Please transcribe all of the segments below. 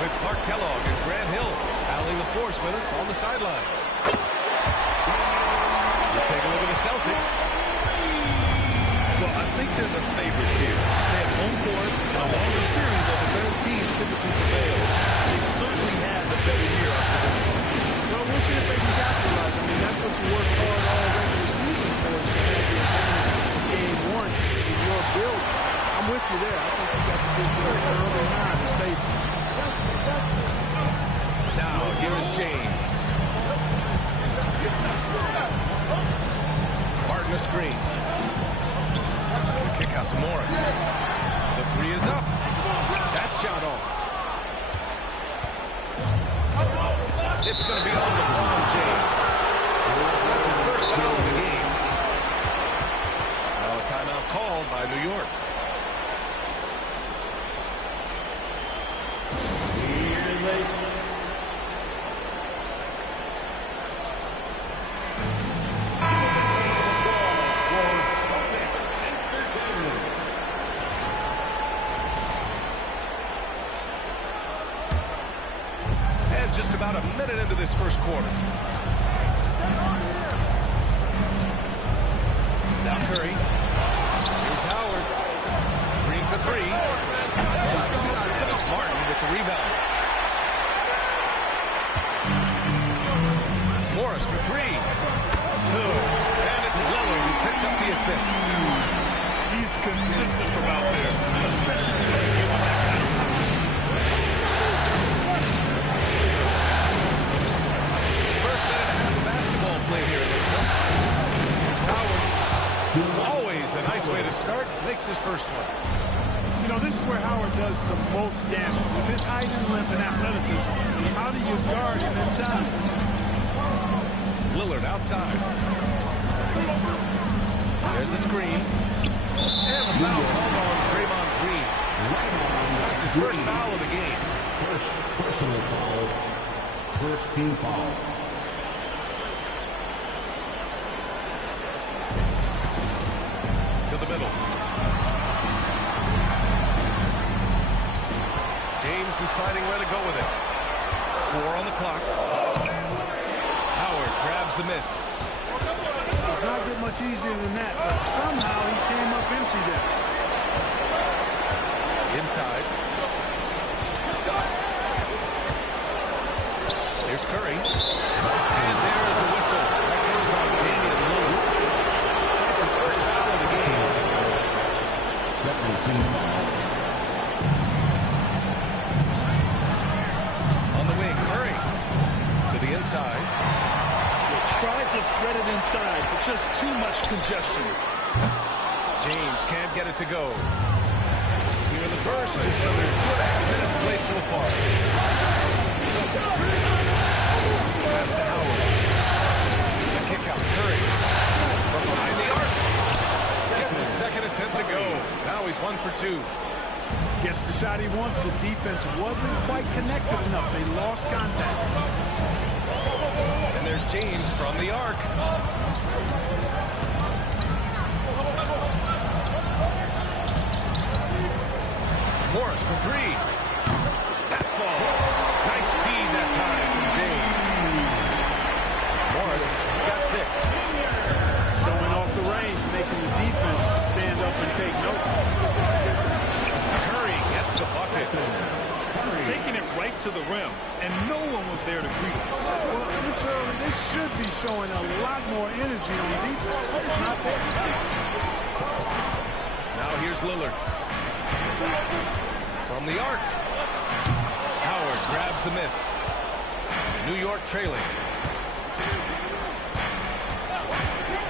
with Clark Kellogg and Grant Hill battling the force with us on the sidelines. We'll take a look at the Celtics. Well, I think they're the favorites here. They have home court, and a longer series of the better team typically prevails. They certainly had the better year up to this point. Well, we'll see if they can capitalize. I mean, that's what you work hard all regular season for, is to have the advantage of game one in your build. I'm with you there. I think you got to be very early on to save them. Now, here is James. Martin a screen. The kick out to Morris. The three is up. That shot off. It's going to be on LeBron James. That's his first foul of the game. Now a timeout called by New York. Just about a minute into this first quarter. Now Curry. Here's Howard. Green for three. It's Martin with the rebound. Morris for three. Good. And it's Lillard who picks up the assist. He's consistent from out there, especially when they give him that kind of power. Play here in this one. Here's Howard. Always a nice way to start. Makes his first one. You know, this is where Howard does the most damage. With his height and length and athleticism, how do you guard him inside? Lillard outside. There's a screen. And the foul called on Draymond Green. That's his first foul of the game. First personal foul. First team foul. To the middle. James deciding where to go with it. 4 on the clock. Howard grabs the miss. It's not get much easier than that, but somehow he came up empty there. Inside. Here's Curry. And there is the whistle. That goes on Damian Lillard. That's his first foul of the game. Second team foul. On the wing, Curry. To the inside. They tried to thread it inside, but just too much congestion. James can't get it to go. Here in the first, just under 2.5 minutes played so far. Pass to Howard. The kick out, Curry. From behind the arc. Gets a second attempt to go. Now he's 1 for 2. Gets the shot he wants. The defense wasn't quite connected enough. They lost contact. And there's James from the arc. Morris for three. That falls. Nice feed that time from James. Morris got 6. Showing off the range, making the defense stand up and take note. Curry gets the bucket. Just taking it right to the rim, and no one was there to greet him. Well, this early, this should be showing a lot more energy on defense. It's not there. Now here's Lillard. From the arc. Howard grabs the miss. New York trailing.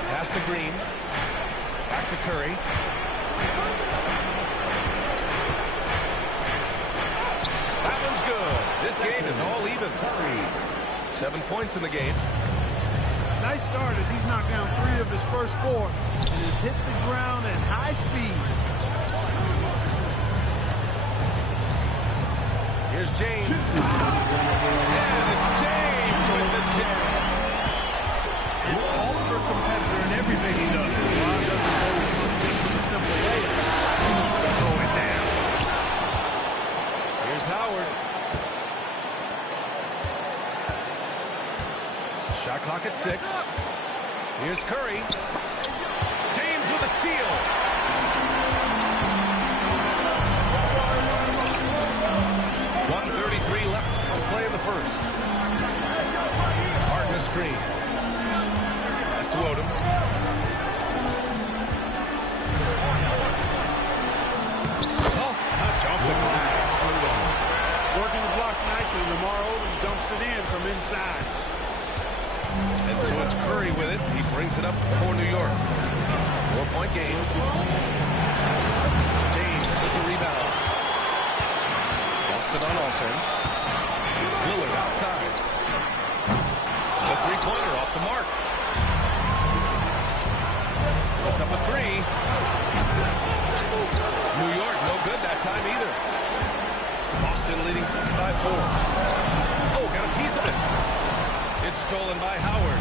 Pass to Green. Back to Curry. That one's good. This game is all even. 7 points in the game. Nice start as he's knocked down 3 of his first 4 and has hit the ground at high speed. Here's James. And it's James with the jam. An ultra competitor in everything he does. LeBron doesn't go just in a simple way. He wants to throw it down. Here's Howard. 6. Here's Curry. James with a steal. .133 left to play in the first. Harden a screen. Pass to Odom. Soft touch off the glass. Working the blocks nicely. Lamar Odom dumps it in from inside. And so it's Curry with it. He brings it up for New York. 4-point game. James with the rebound. Boston on offense. Lillard outside. The three-pointer off the mark. Puts up a three. New York no good that time either. Boston leading by 4. Oh, got a piece of it. It's stolen by Howard.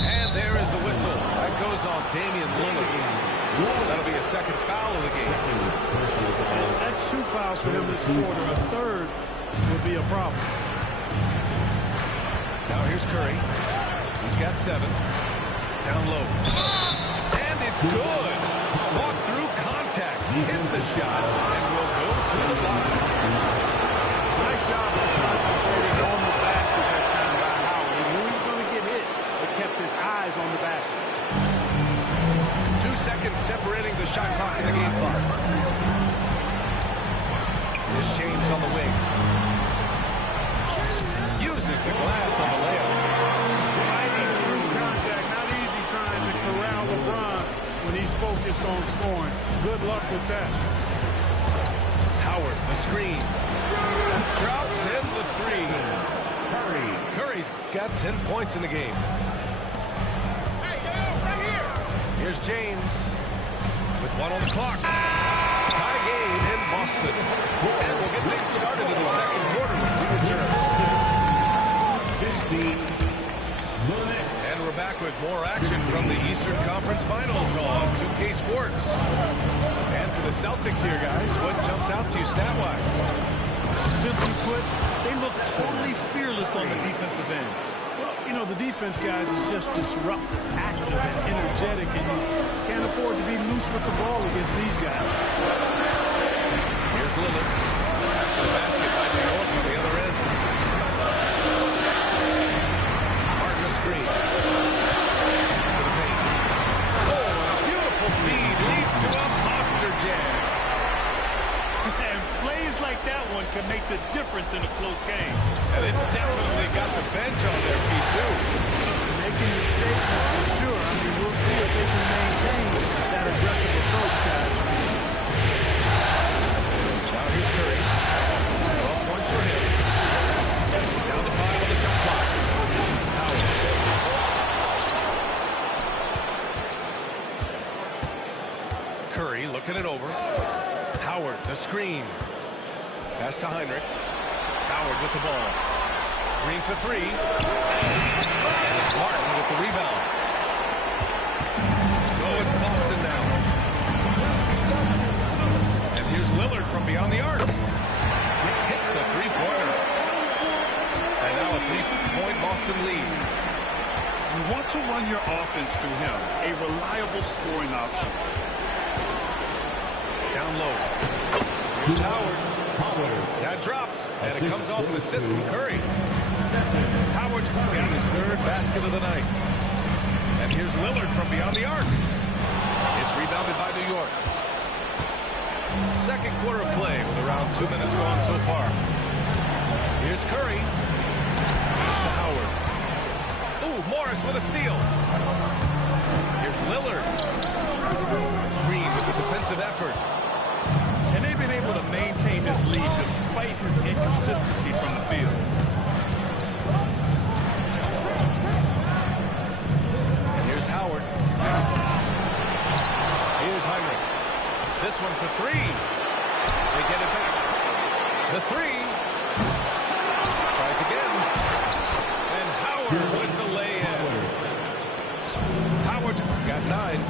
And there is the whistle. That goes on Damian Lillard. That'll be a second foul of the game. And that's 2 fouls for him this quarter. A third would be a problem. Now here's Curry. He's got 7. Down low. And it's good. Fought through contact. Hit the shot. And will go to the line. Nice job of concentrating on the basket that time by Howard. He knew he was going to get hit, but kept his eyes on the basket. 2 seconds separating the shot clock in the game clock. Here's James on the wing. Uses the glass on the layup. Fighting through contact. Not easy trying to corral LeBron when he's focused on scoring. Good luck with that. Howard, the screen. Drops in the 3. Curry's got 10 points in the game. Here's James with 1 on the clock. Tie game in Boston. And we'll get things started in the second quarter when we return. And we're back with more action from the Eastern Conference Finals on 2K Sports. And for the Celtics here, guys, what jumps out to you stat-wise? Simply put, they look totally fearless on the defensive end. Well, you know, the defense, guys, is just disruptive, active, and energetic, and you can't afford to be loose with the ball against these guys. Here's Lillard. The basket by New York on the other end. Harden a screen. To the paint. Oh, a beautiful feed leads to a monster jam. And plays like that one can make the difference in a close game. And it definitely got the bench on their feet, too. Making the statement for sure. I mean, we'll see if they can maintain that aggressive approach, guys. Now here's Curry. 12 points for him. Down to 5 on the shot clock. Howard. Curry looking it over. Howard, the screen. Pass to Heinrich. Howard with the ball. Green for 3. And it's Martin with the rebound. So it's Boston now. And here's Lillard from beyond the arc. Hits the three-pointer. And now a 3-point Boston lead. You want to run your offense through him, a reliable scoring option. Down low. Here's Howard. That drops, and it comes off an assist from Curry. Howard's got his 3rd basket of the night. And here's Lillard from beyond the arc. It's rebounded by New York. Second quarter of play with around 2 minutes gone so far. Here's Curry. Pass to Howard. Ooh, Morris with a steal. Here's Lillard. Green with the defensive effort. And they've been able to maintain this lead despite his inconsistency from the field. And here's Howard. Here's Heinrich. This one for 3. They get it back. The 3. Tries again. And Howard with the lay-in. Howard's got 9.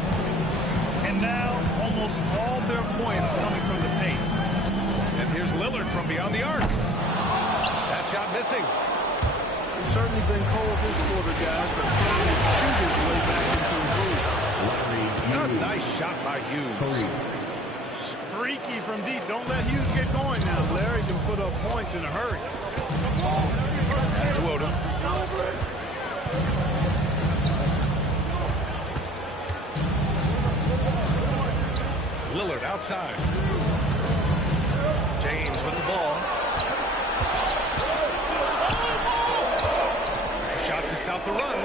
And now almost all their points coming from the paint. And here's Lillard from beyond the arc. That shot missing. It's certainly been cold this quarter, guys, but trying to shoot his way back into the booth. A nice shot by Hughes. Freaky from deep. Don't let Hughes get going now. Larry can put up points in a hurry. That's to Odom. Lillard outside. James with the ball. Shot to stop the run.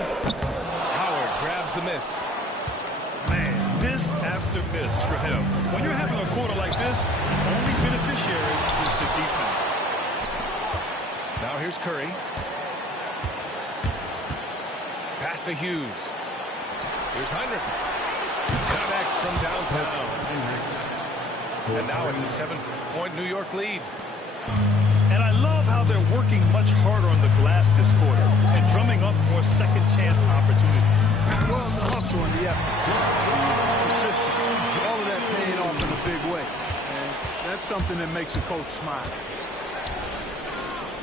Howard grabs the miss. Man, miss after miss for him. When you're having a quarter like this, the only beneficiary is the defense. Now here's Curry. Pass to Hughes. Here's Heinrich. Connects from downtown. And now it's a 7-point New York lead. And I love how they're working much harder on the glass this quarter and drumming up more second chance opportunities. Well, the hustle and the effort. Persistence. All of that paying off in a big way. And that's something that makes a coach smile.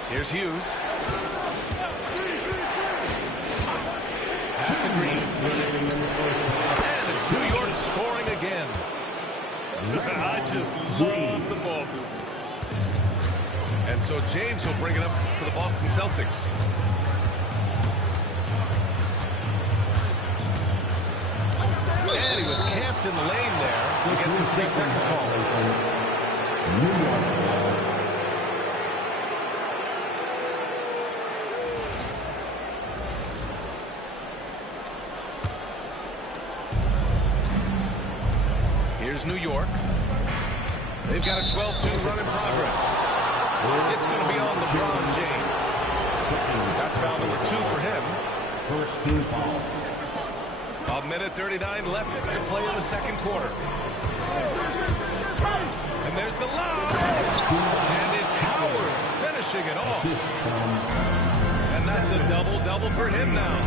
Here's Hughes. Pass to Green. And it's New York scoring again. I just love the ball movement. And so James will bring it up for the Boston Celtics. And he was camped in the lane there. He gets a 3-second call. Here's New York. They've got a 12-2 run in progress. It's going to be on LeBron James. That's foul number 2 for him. First team foul. A minute 39 left to play in the second quarter. And there's the lob. And it's Howard finishing it off. And that's a double-double for him now.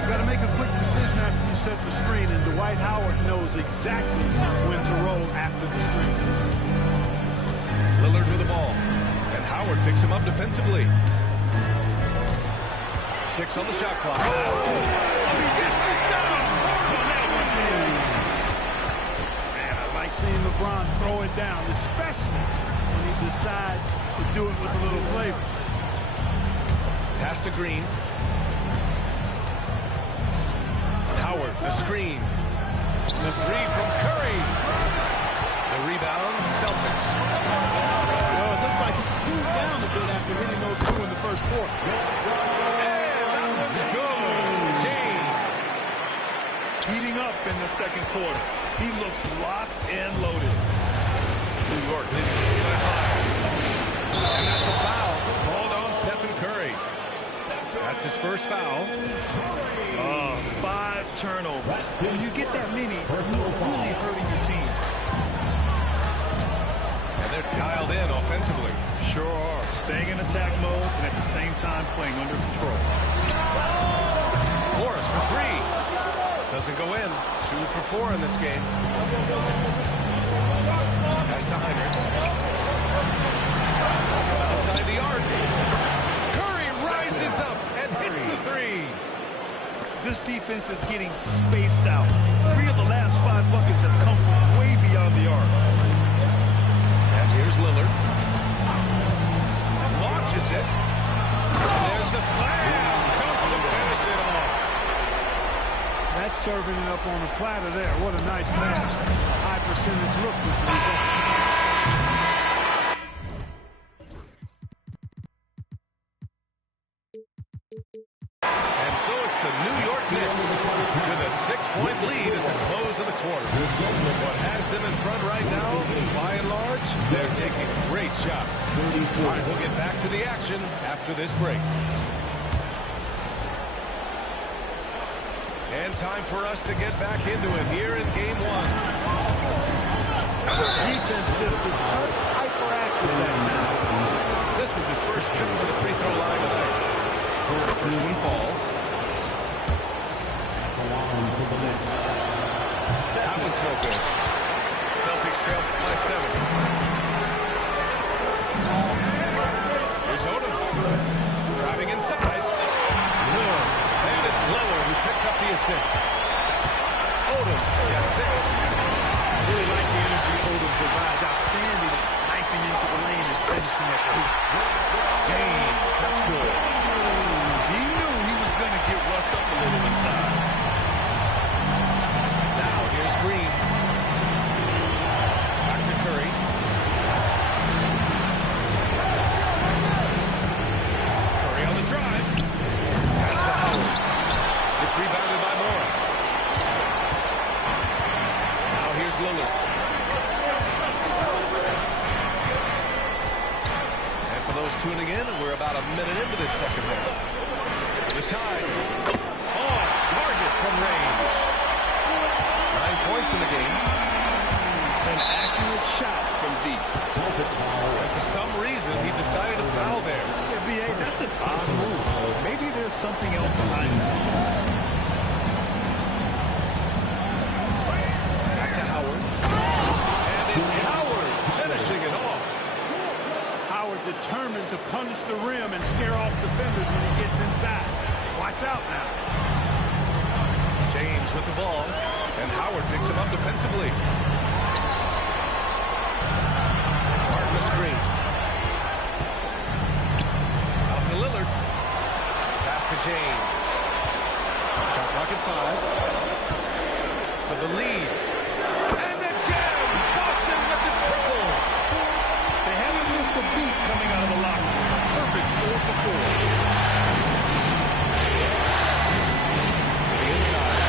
You got to make a quick decision after you set the screen, and Dwight Howard knows exactly when to roll after the screen. Lillard with the ball. And Howard picks him up defensively. 6 on the shot clock. Man, I like seeing LeBron throw it down, especially when he decides to do it with a little flavor. Pass to Green. Howard, the screen. The 3 from Curry. The rebound, Celtics. Well, it looks like he's cooled down a bit after hitting those 2 in the first quarter. And that one's good. James. Heating up in the second quarter. He looks locked and loaded. New York leading by 5. And that's a foul. Called on Stephen Curry. That's his first foul. 5 turnovers. When you get that many, you're really hurting your team. And they're dialed in offensively. Sure are. Staying in attack mode and at the same time playing under control. Morris for 3. Doesn't go in. 2 for 4 in this game. Pass to Heinrich. Outside the arc. Curry rises up and hits the 3. This defense is getting spaced out. 3 of the last 5 buckets have come from way beyond the arc. And here's Lillard. Launches it. And there's the slam. Don't finish it off. That's serving it up on the platter there. What a nice pass. A high percentage look was the result. So it's the New York Knicks with a 6-point lead at the close of the quarter. What has them in front right now, by and large, they're taking great shots. All right, we'll get back to the action after this break. And time for us to get back into it here in Game 1. Defense just a touch hyperactive that time. This is his first trip to the free throw line tonight. The first one falls. That one's no good. Celtics trail by 7. Here's Odom. Driving inside. Good. And it's Lillard who picks up the assist. Odom got 6. I really like the energy Odom provides. Outstanding at knifing into the lane and finishing at the hoop. James, that's good. He knew he was going to get roughed up a little inside. Now here's Green. Back to Curry. Curry on the drive. Pass to Howard. It's rebounded by Morris. Now here's Lillard. And for those tuning in, we're about a minute into this second half. The tie. Oh, target from range. 9 points in the game. An accurate shot from deep. Celtics foul. And for some reason, he decided to foul there. Yeah, B.A., that's an odd move. Maybe there's something else behind that. Back to Howard. And it's Howard finishing it off. Howard determined to punish the rim and scare off defenders when he gets inside. Watch out now. James with the ball. And Howard picks him up defensively. Martin the screen. Out to Lillard. Pass to James. Shot clock at 5. For the lead. And again, Boston with the triple. They haven't missed a beat coming out of the locker room. Perfect 4 for 4. To the inside.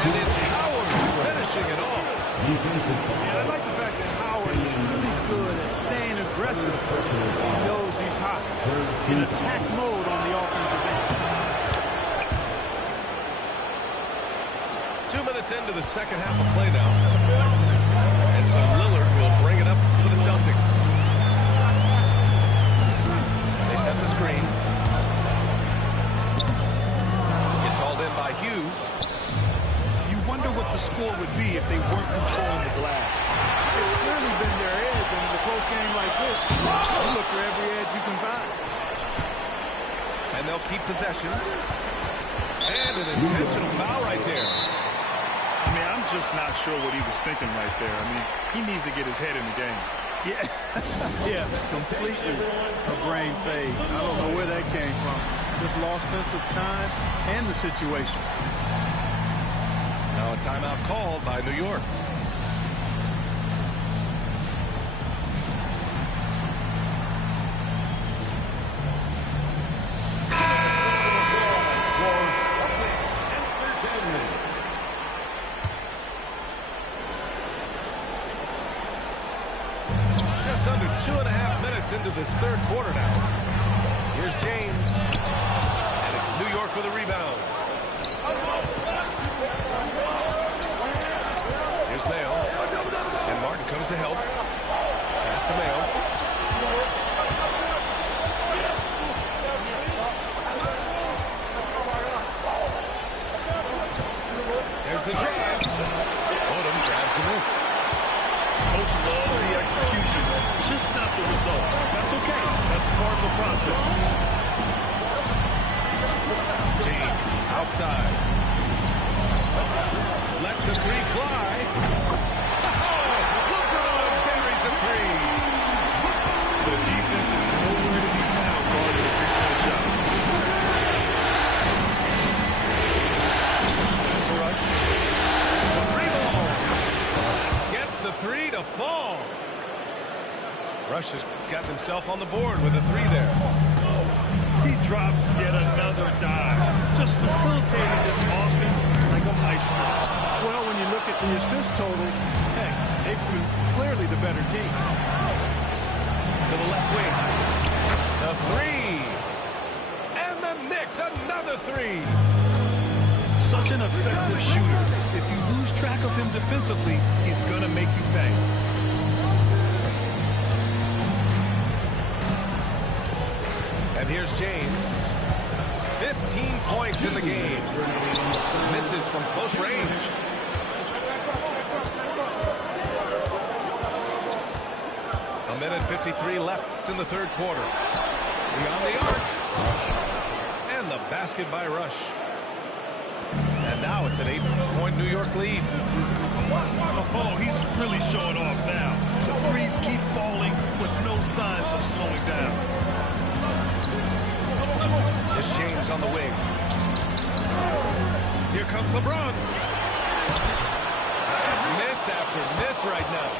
And it's Howard finishing it off. Defensive foul. And I like the fact that Howard is really good at staying aggressive. He knows he's hot. In attack mode on the offensive end. 2 minutes into the second half of play now. And so Lillard will bring it up for the Celtics. They set the screen. It's hauled in by Hughes. You wonder what the score would be if they weren't controlling the glass. It's clearly been their edge, and in a close game like this, you look for every edge you can find. And they'll keep possession. And an intentional foul right there. I mean, I'm just not sure what he was thinking right there. I mean, he needs to get his head in the game. Yeah, yeah, completely a brain fade. I don't know where that came from. Just lost sense of time and the situation. Now a timeout called by New York. Just under 2.5 minutes into this third quarter now. Here's James. And it's New York with a rebound. Here's Mayo. And Martin comes to help. Pass to Mayo. There's the drive. Odom grabs the miss. Coach loves the execution, just not the result. That's okay. That's part of the process. James outside. Lets the three fly. Oh, LeBron buries a three. The defense is nowhere to be found guarding a three-point shot. That's a rush. The three ball. Gets the three to fall. Rush has got himself on the board with a three there. He drops yet another dive, just facilitating this offense like a maestro. Well, when you look at the assist totals, hey, they've been clearly the better team. To the left wing. The three. And the Knicks, another three. Such an effective shooter. If you lose track of him defensively, he's going to make you pay. And here's James. 15 points in the game. Misses from close range. A minute 53 left in the third quarter. Beyond the arc. And the basket by Rush. And now it's an 8-point New York lead. Oh, he's really showing off now. The threes keep falling with no signs of slowing down. Here's James on the wing. Here comes LeBron. Miss after miss right now.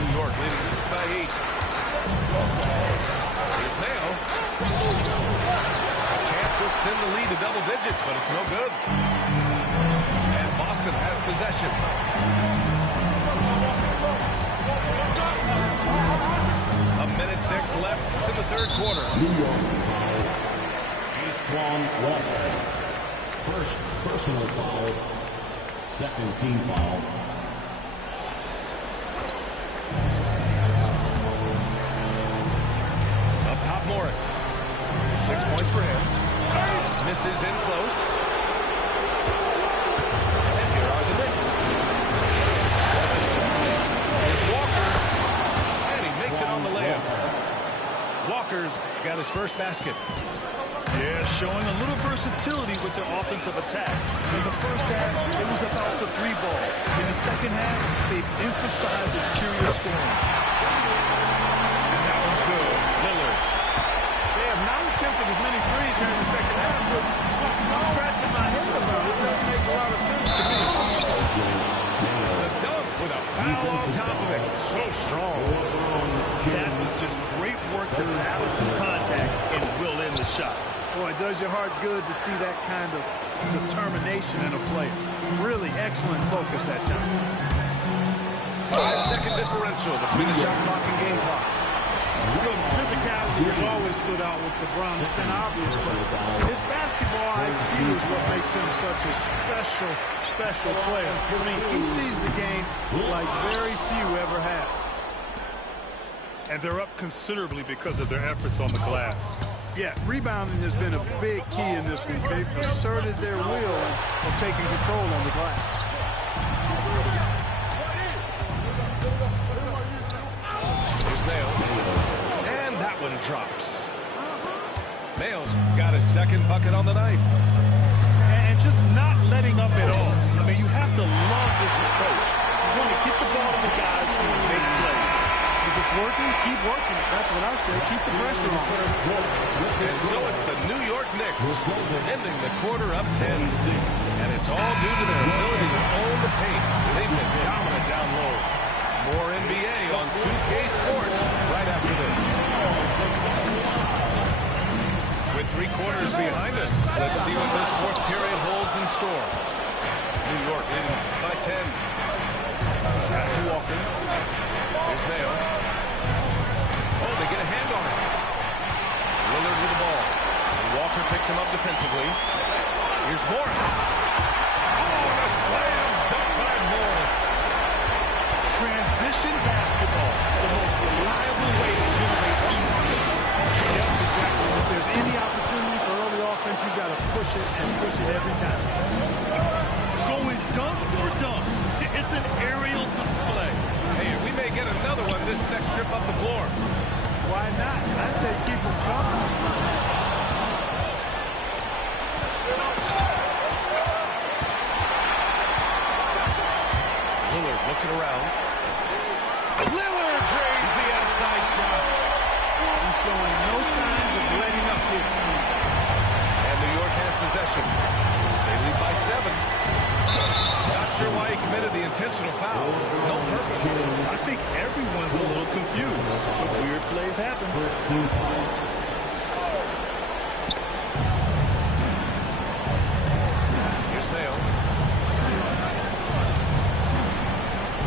New York leading by 8. Here's Mayo. A chance to extend the lead to double digits, but it's no good. And Boston has possession. A minute 6 left to the third quarter. New York foul. Antoine Walker. First personal foul. Second team foul. Up top, Morris. 6 points for him. Misses in close. And here are the Knicks. Here's Walker. And he makes it on the layup. Walker's got his first basket. Yeah, showing a little versatility with their offensive attack. In the first half, it was about the three ball. In the second half, they've emphasized interior scoring. And that one's good. Lillard. They have not attempted as many threes here in the second half, but I'm scratching my head about it. It doesn't make a lot of sense to me. The dunk with a foul on top of it. So strong. That was just great work to battle through contact and will end the shot. Boy, it does your heart good to see that kind of determination in a player. Really excellent focus that time. 5-second differential between the shot clock and game clock. You know, physicality has always stood out with LeBron. It's been obvious, but his basketball IQ is what makes him such a special player. I mean, he sees the game like very few ever have. And they're up considerably because of their efforts on the glass. Yeah, rebounding has been a big key in this one. They've asserted their will of taking control on the glass. Here's Mayo. And that one drops. Mayo's got his second bucket on the night. And just not letting up at all. I mean, you have to love this approach. You want to get the ball to the guys who make plays. If it's working, keep working it. That's what I say. Keep the pressure on. And so it's the New York Knicks ending the quarter up 10. And it's all due to their ability to own the paint. They've been dominant down low. More NBA on 2K Sports right after this. With 3 quarters behind us, let's see what this fourth period holds in store. New York leading by 10. Pass to Walker. Here's Mayo. Oh, they get a hand on it. Lillard with the ball. And Walker picks him up defensively. Here's Morris. Oh, and a slam dunk by Morris. Transition basketball, the most reliable way to generate easy. Yep, exactly. If there's any opportunity for early offense, you've got to push it and push it every time. Going dunk for dunk. It's an aerial display. Hey, we may get another one this next trip up the floor. Why not? I said keep them coming. Lillard looking around. Lillard drains the outside shot. He's showing no signs of letting up here. And New York has possession. They lead by 7. Not sure why he committed the intentional foul. No purpose. I think everyone's a little confused, but weird plays happen. First team foul. Here's Mayo.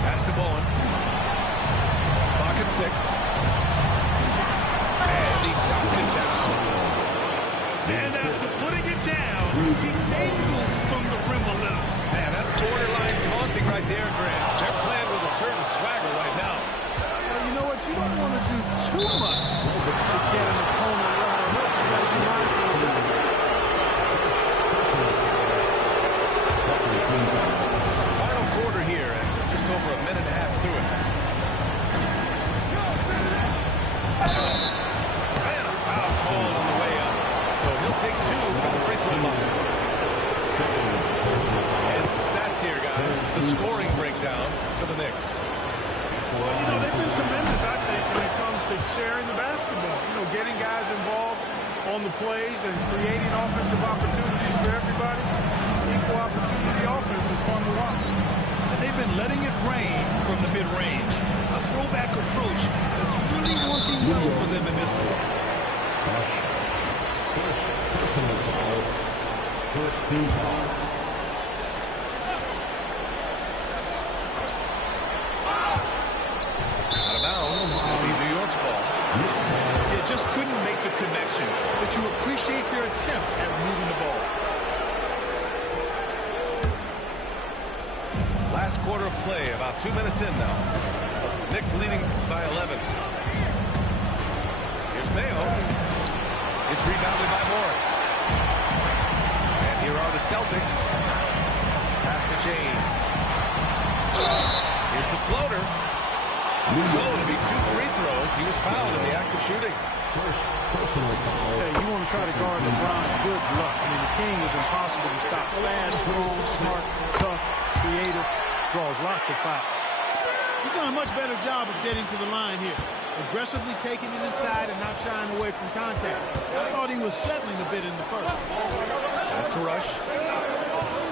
Pass to Bowen. Clock at 6. And he knocks it down. And after putting it down, he dangles from the rim a little. Man, that's borderline taunting right there, Grant. They're playing with a certain swagger right now. Well, you know what? You don't want to do too much to get an opponent riled up. You got to be mindful of that. Second team foul. Final quarter here, and just over a minute and a half through it. He'll take 2 from the free throw line. And some stats here, guys. The scoring breakdown for the Knicks. Well, you know, they've been tremendous, I think, when it comes to sharing the basketball. You know, getting guys involved on the plays and creating offensive opportunities for everybody. Equal opportunity offense is fun to watch. And they've been letting it rain from the mid-range. A throwback approach that's really working well for them in this one. First personal foul. First team foul. Out of bounds. It'll be New York's ball. They just couldn't make the connection, but you appreciate their attempt at moving the ball. Last quarter of play, about 2 minutes in now. Knicks leading by 11. Here's Mayo. It's rebounded by Morris. And here are the Celtics. Pass to James. Here's the floater. So it'll be 2 free throws. He was fouled in the act of shooting. First personal foul. Hey, you want to try to guard LeBron, good luck. I mean, the king is impossible to stop. Fast, strong, smart, tough, creative, draws lots of fouls. He's done a much better job of getting to the line here. Aggressively taking it inside and not shying away from contact. I thought he was settling a bit in the first. Pass to Rush.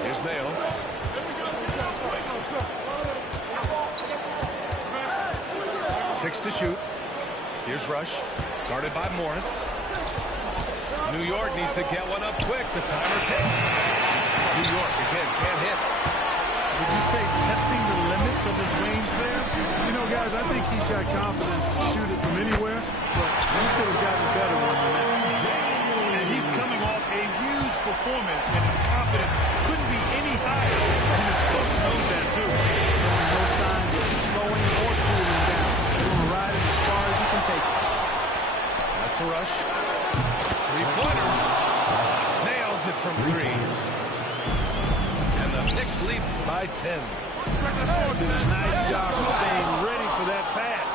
Here's Mayo. Six to shoot. Here's Rush. Guarded by Morris. New York needs to get one up quick. The timer ticks. New York, again, can't hit. Would you say testing the limits of his range there? You know, guys, I think he's got confidence to shoot it from anywhere, but he could have gotten a better one than that. And he's coming off a huge performance, and his confidence couldn't be any higher. And his coach knows that, too. Showing no signs of slowing or cooling down. He's going to ride it as far as he can take it. Pass to Rush. Three-pointer. Nails it from 3. And the Knicks lead by 10. Did a nice job of staying ready for that pass.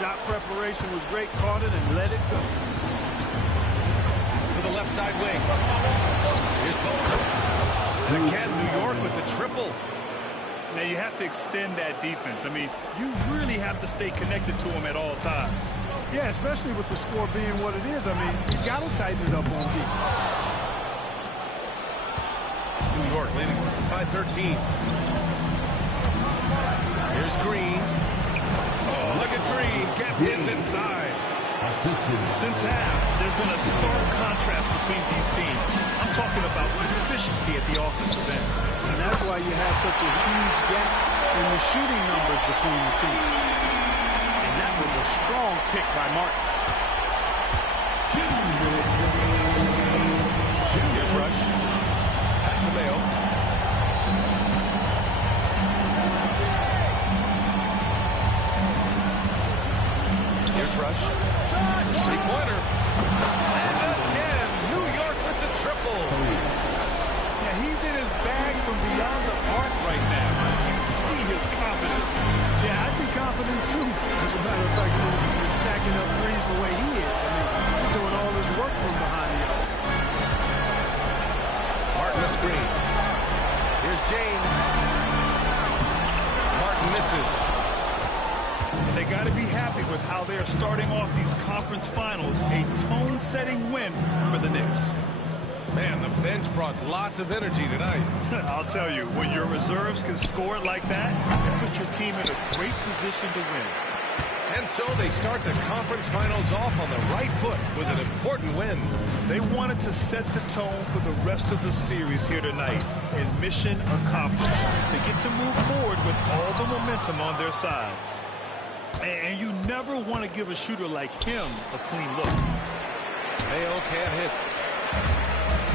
Shot preparation was great. Caught it and let it go. To the left side wing. Here's Booker. And again, New York with the triple. Now, you have to extend that defense. I mean, you really have to stay connected to him at all times. Yeah, especially with the score being what it is. I mean, you got to tighten it up on defense. New York leading by 13. Here's Green. Oh, look at Green. Get his inside. Since half, there's been a stark contrast between these teams. I'm talking about efficiency at the offensive end. And that's why you have such a huge gap in the shooting numbers between the teams. And that was a strong pick by Martin. Here's Rush. Pass to Mayo. Here's Rush. Three-pointer. And again, New York with the triple. Yeah, he's in his bag from beyond the arc right now. You see his confidence. Yeah, I'd be confident too. As a matter of fact, he's stacking up threes the way he is. I mean, he's doing all his work from behind the arc. Martin a screen. Here's James. Martin misses. They got to be happy with how they are starting off these conference finals. A tone-setting win for the Knicks. Man, the bench brought lots of energy tonight. I'll tell you, when your reserves can score it like that, it puts your team in a great position to win. And so they start the conference finals off on the right foot with an important win. They wanted to set the tone for the rest of the series here tonight, and mission accomplished. They get to move forward with all the momentum on their side. And you never want to give a shooter like him a clean look. Mayo can't hit.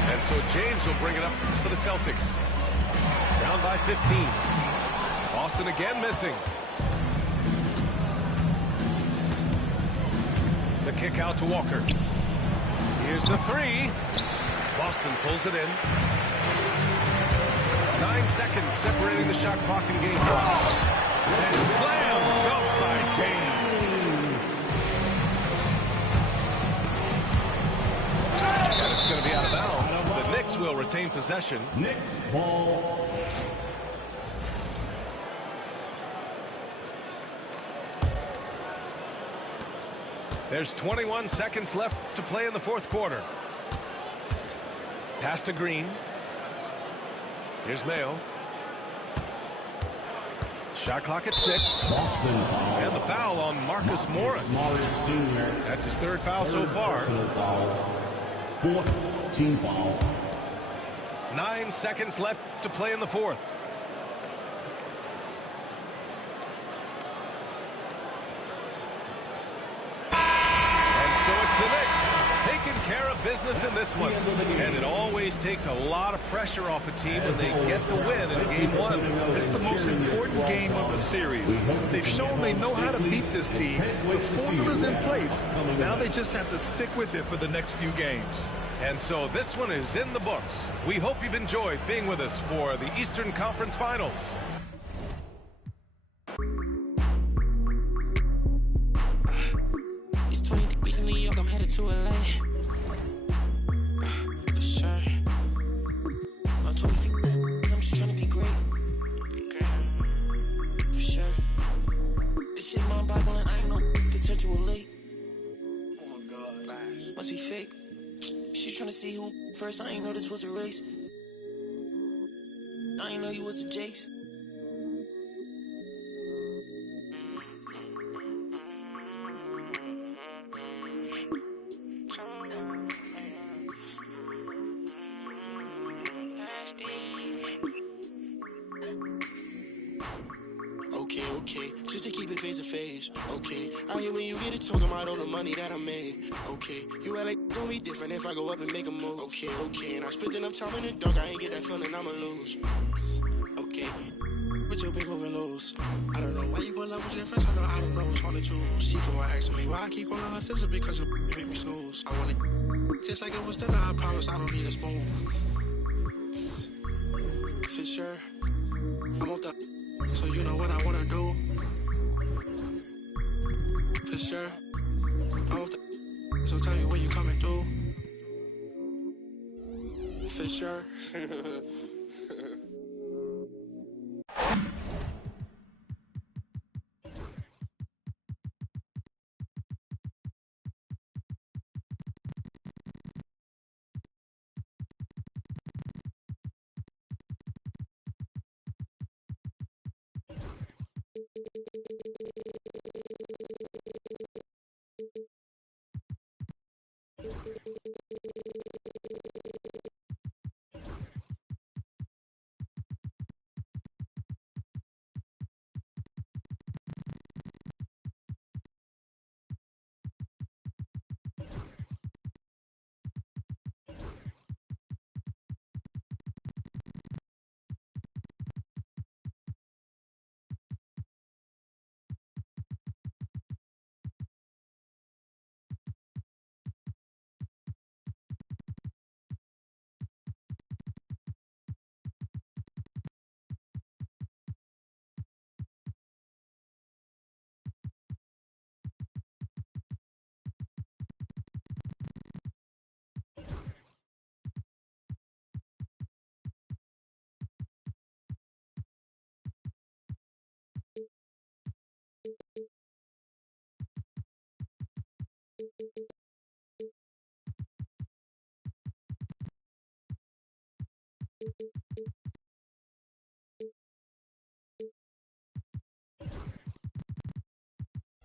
And so James will bring it up for the Celtics. Down by 15. Boston again missing. The kick out to Walker. Here's the 3. Boston pulls it in. 9 seconds separating the shot clock and game clock. And slam dunked by James. And it's going to be out of bounds. will retain possession. Knicks ball. There's 21 seconds left to play in the fourth quarter. Pass to Green. Here's Mayo. Shot clock at 6. Boston foul. And the foul on Marcus Morris. Morris Sr. That's his third foul so far. Personal foul. Fourth team foul. 9 seconds left to play in the fourth. And so it's the Knicks taking care of business in this one. And it always takes a lot of pressure off a team when they get the win in game one. It's the most important game of the series. They've shown they know how to beat this team. The formula's in place. Now they just have to stick with it for the next few games. And so this one is in the books. We hope you've enjoyed being with us for the Eastern Conference Finals. It's 20 degrees in New York, I'm headed to LA. For sure. I'm 20 feet, I'm just trying to be great. For sure. This shit mind boggling, I ain't no could touch you late. Oh my god. Must be fake. She's trying to see who first, I ain't know this was a race. I ain't know you was the Jakes. Okay, just to keep it face to face. Okay, I hear when you get it talking about all the money that I made. Okay, you act like gonna be different if I go up and make a move. Okay, and I spent enough time in the dark, I ain't get that feeling I'ma lose. Okay, but your big moving loose. I don't know why you pull up with your friends, I don't know what's on the choose. She come on asking me why I keep calling her sister because you make me snooze. I want it just like it was dinner, I promise I don't need a spoon. For sure, I'm off the. So you know what I wanna do. For sure. I'm off the. So tell me where you coming through. For sure.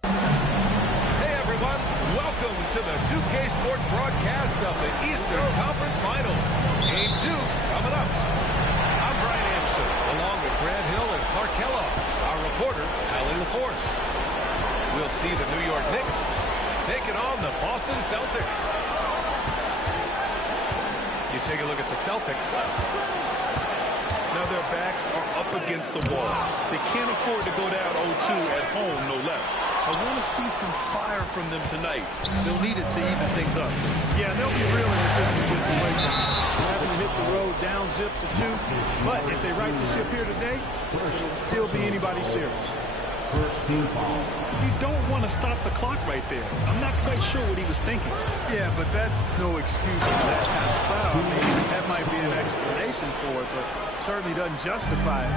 Hey everyone, welcome to the 2K Sports broadcast of the Eastern Conference Finals. Game 2 coming up. I'm Brian Anderson, along with Grant Hill and Clark Kellogg, our reporter, Allie LaForce. We'll see the New York Knicks taking on the Boston Celtics. You take a look at the Celtics. Now their backs are up against the wall. They can't afford to go down 0-2 at home, no less. I want to see some fire from them tonight. They'll need it to even things up. Yeah, they'll be reeling if this one gets away from them. Having to hit the road down zip to 2. But if they right the ship here today, it'll still be anybody's series. First team foul. You don't want to stop the clock right there. I'm not quite sure what he was thinking. Yeah, but that's no excuse for that kind of foul. I mean, that might might be an explanation for it, but certainly doesn't justify it.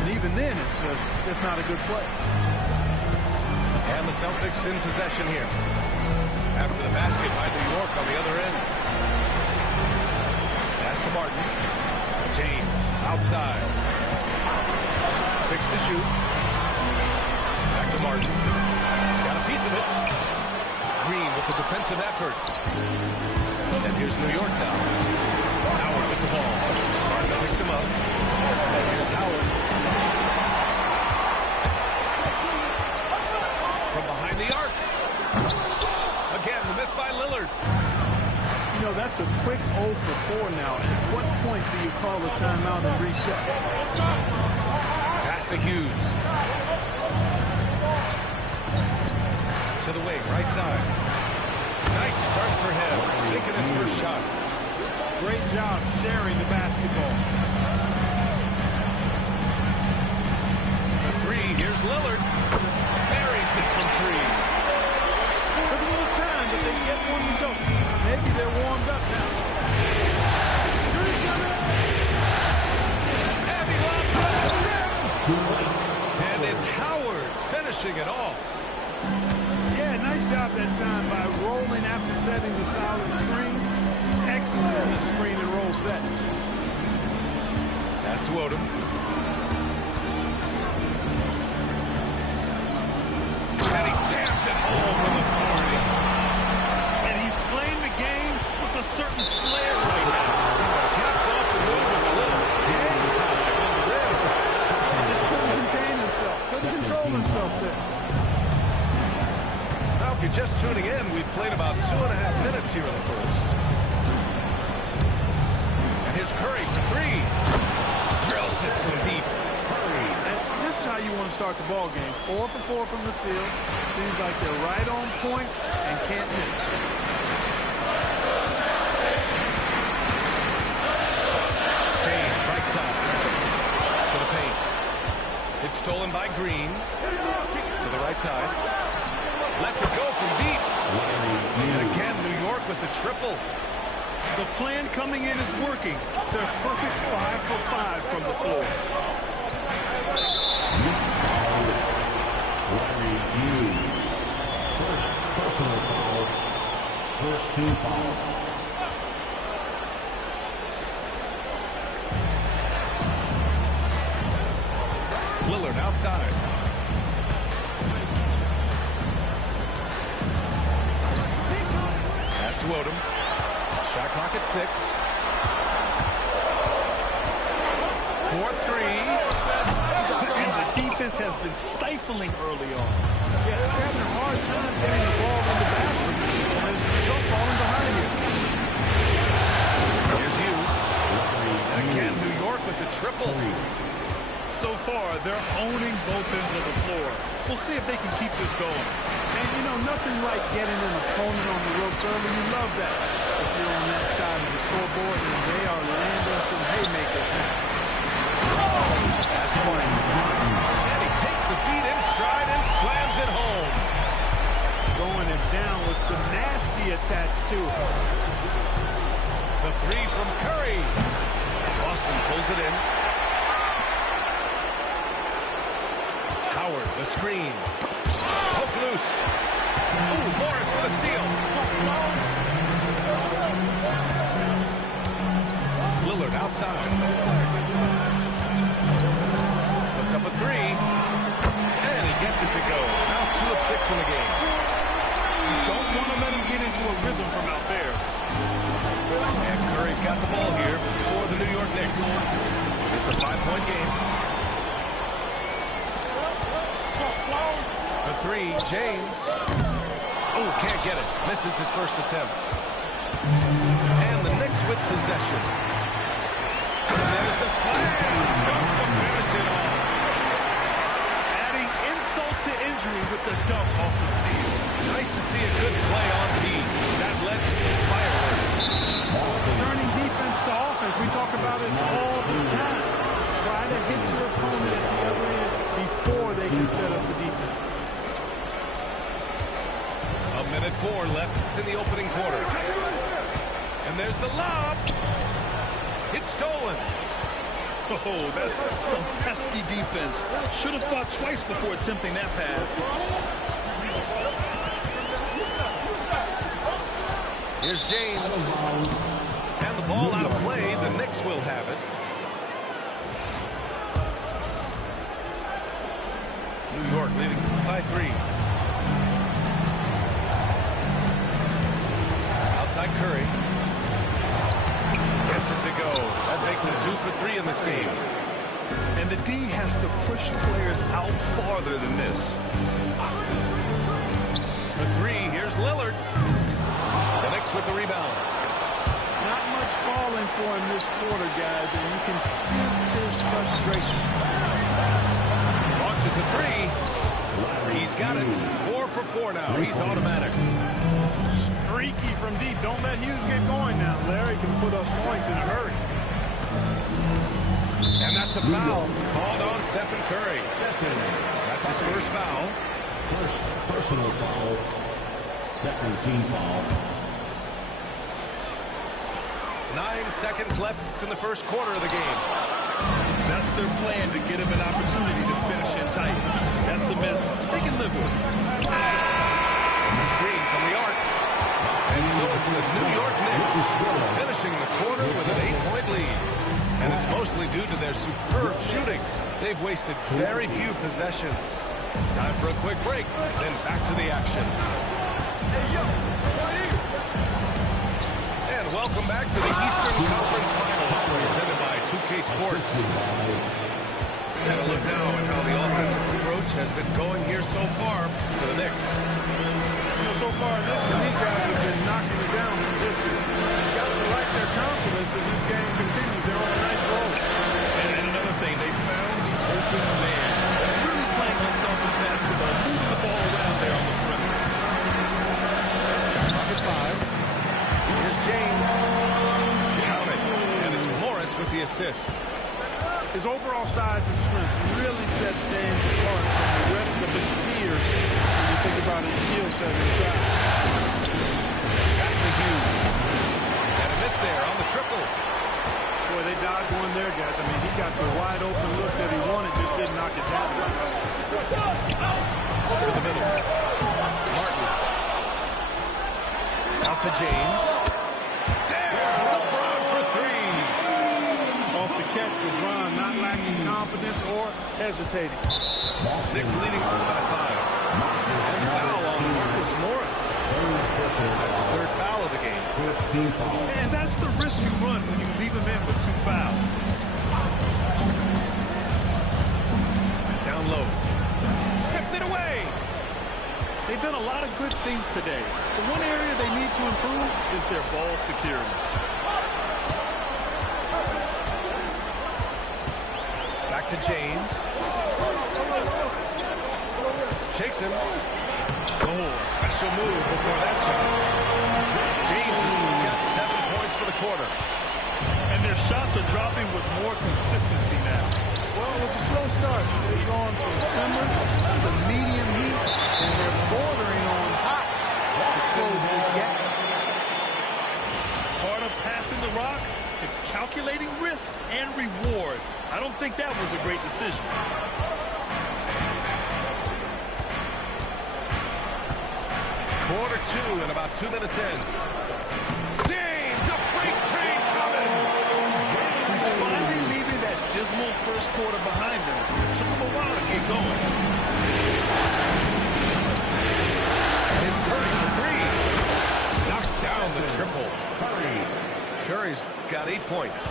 And even then, it's just not a good play. And the Celtics in possession here. After the basket by New York on the other end. Pass to Martin. James outside. 6 to shoot. Back to Martin. Got a piece of it. Green with the defensive effort. And here's New York now. Howard with the ball. Martin picks him up. And here's Howard. From behind the arc. Again, the miss by Lillard. You know, that's a quick 0 for 4 now. At what point do you call a timeout and reset? Pass to Hughes. To the wing, right side. Nice start for him. Sinking his first shot. Great job sharing the basketball. For 3, here's Lillard. Buries it from 3. Took a little time, but they get one to go. Maybe they're warmed up now. And he lobs it to the rim. And it's Howard finishing it off. Yeah, nice job that time by rolling after setting the solid screen. He's excellent in his screen and roll sets. Pass to Odom. And he jams it home with authority. And he's playing the game with a certain flair right now. Caps off the move with a little hang time on the rim. Just couldn't contain himself. Couldn't control himself there. Now, if you're just tuning in, we've played about 2.5 minutes here in the first. And here's Curry for 3. Drills it from deep. And this is how you want to start the ball game. 4 for 4 from the field. Seems like they're right on point and can't miss. James, right side. To the paint. It's stolen by Green. To the right side. Lets it go from deep. And again, New York with the triple. The plan coming in is working. They're perfect 5 for 5 from the floor. Larry Hughes. First personal foul. First 2 foul. Lillard outside. Pass to Odom. Shot clock at 6. 4-3. And the defense has been stifling early on. Yeah, they're having a hard time getting the ball in the basket. And as a result, falling behind here. Here's Hughes. And again, New York with the triple. So far, they're owning both ends of the floor. We'll see if they can keep this going. And, you know, nothing like getting an opponent on the ropes early. You love that if you're on that side of the scoreboard, and they are landing some haymakers now. Pass to Martin. And he takes the feet in stride and slams it home. Throwing him down with some nasty attached to it. The 3 from Curry. Boston pulls it in. Howard, the screen. Poke loose. Ooh, Morris with a steal. Lillard outside. Puts up a 3. And he gets it to go. Now 2 of 6 in the game. Don't want to let him get into a rhythm from out there. And Curry's got the ball here for the New York Knicks. It's a 5-point game. The 3, James. Oh, can't get it. Misses his first attempt. And the Knicks with possession. And there's the slam. Dunk to finish it off. Adding insult to injury with the dunk off the steal. Nice to see a good play on D. That led to some fireworks. Turning defense to offense. We talk about it all the time. Try to hit your opponent at the other end before they can set up the defense. 1:04 left in the opening quarter. And there's the lob. stolen. Oh, that's some pesky defense. Should have thought twice before attempting that pass. Here's James. And the ball out of play. The Knicks will have it. New York leading by 3. Outside Curry. Gets it to go. That makes it 2 for 3 in this game. And the D has to push players out farther than this. For 3, here's Lillard. The Knicks with the rebound. Not much falling for him this quarter, guys, and you can sense his frustration. Launches a 3. He's got it. 4 for 4 now. He's automatic. Streaky from deep. Don't let Hughes get going now. Larry can put up points in a hurry. And that's a foul called on Stephen Curry. That's his first foul. First personal foul. Second team foul. 9 seconds left in the first quarter of the game. That's their plan, to get him an opportunity to finish in tight. That's a miss they can live with. Here's Green from the arc. And so it's the New York Knicks finishing the quarter with an 8-point lead. And it's mostly due to their superb shooting. They've wasted very few possessions. Time for a quick break, then back to the action. And welcome back to the Eastern Conference Finals, presented by 2K Sports. And a look now at how the offensive approach has been going here so far for the Knicks. You know, so far in this one, these guys have been knocking it down from distance. You've got to like their confidence as this game continues. They're on a nice roll. And another thing, they found the open man. Really playing on self-and basketball, moving the ball around there on the perimeter. Pocket 5. Here's James. Count it. And it's Morris with the assist. His overall size and strength really sets James apart from the rest of his peers when you think about his skill set inside. Pass to Hughes. And a miss there on the triple. Boy, they dodged one there, guys. I mean, he got the wide open look that he wanted, just didn't knock it down. To the middle. Martin. Out to James. There, LeBron for 3. Off the catch, LeBron not lacking confidence or hesitating. Knicks leading by 5. And foul on Marcus Morris. That's his third foul of the game. First team foul. And that's the risk you run when you leave him in with 2 fouls. Down low. Stripped it away. They've done a lot of good things today. The one area they need to improve is their ball security. Back to James. Shakes him. Oh, special move before that shot. James has got 7 points for the quarter. And their shots are dropping with more consistency now. Well, it was a slow start. They've gone from simmer to medium heat, and they're bordering on hot to close this gap. Part of passing the rock, it's calculating risk and reward. I don't think that was a great decision. Quarter 2 and about 2 minutes in. James, a freight train coming. He's finally leaving that dismal first quarter behind him. It took him a while to get going. It's Curry for 3. Knocks down the triple. Curry's got 8 points.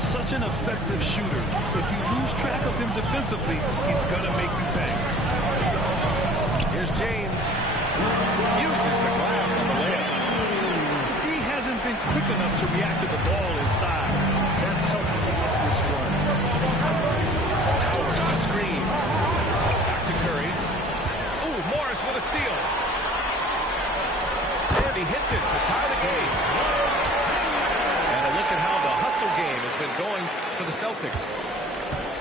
Such an effective shooter. If you lose track of him defensively, he's going to make you pay. Here's James. Uses the glass on the layup. He hasn't been quick enough to react to the ball inside. That's helped cause this run. Howard on the screen. Back to Curry. Oh, Morris with a steal. And he hits it to tie the game. And a look at how the hustle game has been going for the Celtics.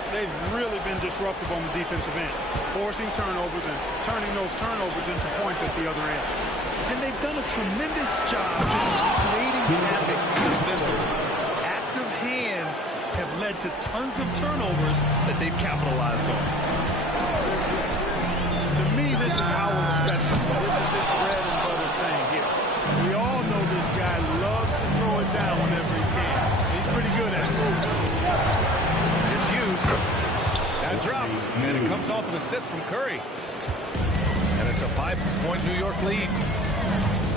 They've really been disruptive on the defensive end, forcing turnovers and turning those turnovers into points at the other end. And they've done a tremendous job just creating havoc defensively. Active to tons of turnovers that they've capitalized on. To me, this is Howard's specialty. This is his bread and butter thing here. We all know this guy loves to throw it down whenever he can. He's pretty good at it. It's Hughes. That drops, and it comes off an assist from Curry. And it's a 5-point New York lead.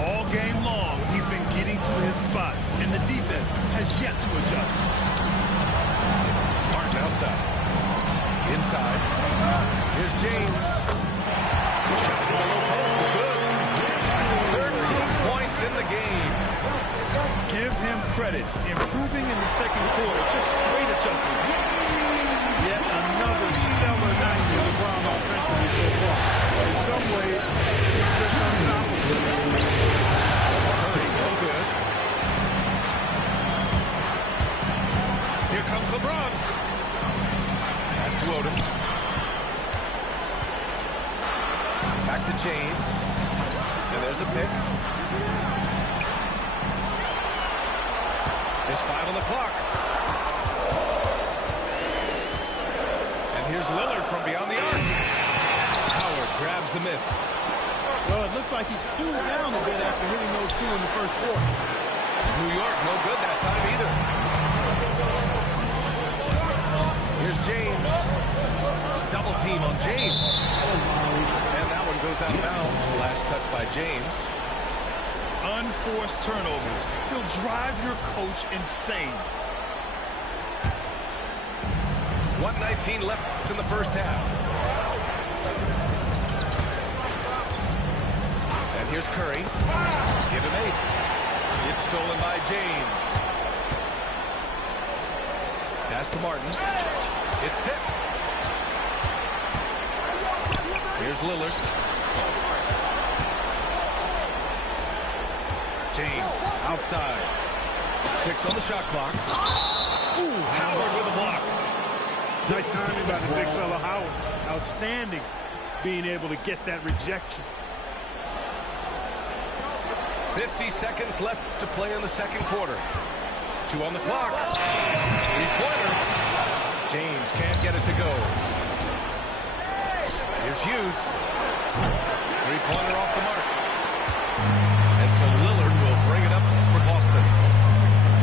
All game long, he's been getting to his spots, and the defense has yet to adjust. Martin outside. Inside. Here's James. Shot from the low post is good. 13 points in the game. Give him credit. Improving in the second quarter. Just great adjustments. Yet another stellar night for LeBron offensively so far. In some ways, he's just unstoppable. Curry, no good. Here comes LeBron. Pass to Odom. Back to James. And there's a pick. Just 5 on the clock. And here's Lillard from beyond the arc. Howard grabs the miss. Well, it looks like he's cooled down a bit after hitting those two in the first quarter. New York, no good that time either. Here's James. Double team on James. And that one goes out of bounds. Last touch by James. Unforced turnovers. He'll drive your coach insane. 1:19 left in the first half. And here's Curry. Give him 8. It's stolen by James. Pass to Martin. It's tipped. Here's Lillard. James outside. 6 on the shot clock. Ooh, Howard with a block. Nice timing by the big fella Howard. Outstanding being able to get that rejection. 50 seconds left to play in the second quarter. 2 on the clock. 3-pointer. James can't get it to go. Here's Hughes. 3-pointer off the mark. And so Lillard will bring it up for Boston.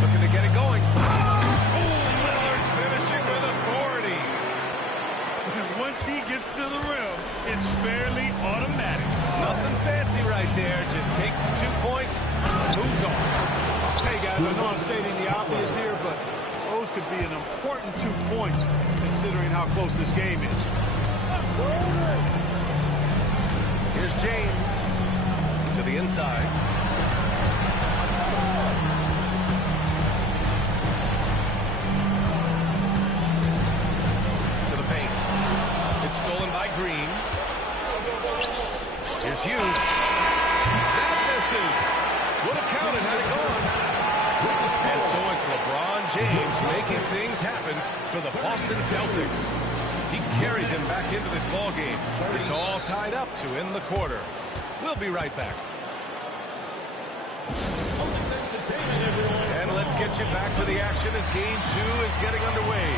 Looking to get it going. Oh, Lillard finishing with authority. Once he gets to the rim, it's fairly automatic. Nothing fancy right there. Just takes 2 points and moves on. Hey, guys, I know I'm stating the obvious here, but those could be an important 2 points considering how close this game is. Here's James to the inside. To the paint. It's stolen by Green. Here's Hughes. That misses. Would have counted had it gone. And so it's LeBron James making things happen for the Boston Celtics. He carried them back into this ball game. It's all tied up to end the quarter. We'll be right back. And let's get you back to the action as Game 2 is getting underway.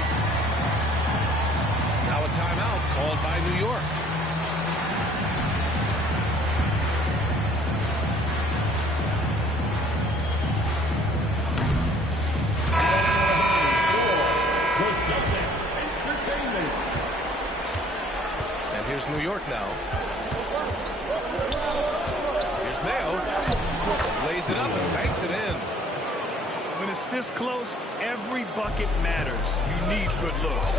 Now a timeout called by New York. And here's New York now. Here's Mayo. Lays it up and banks it in. When it's this close, every bucket matters. You need good looks.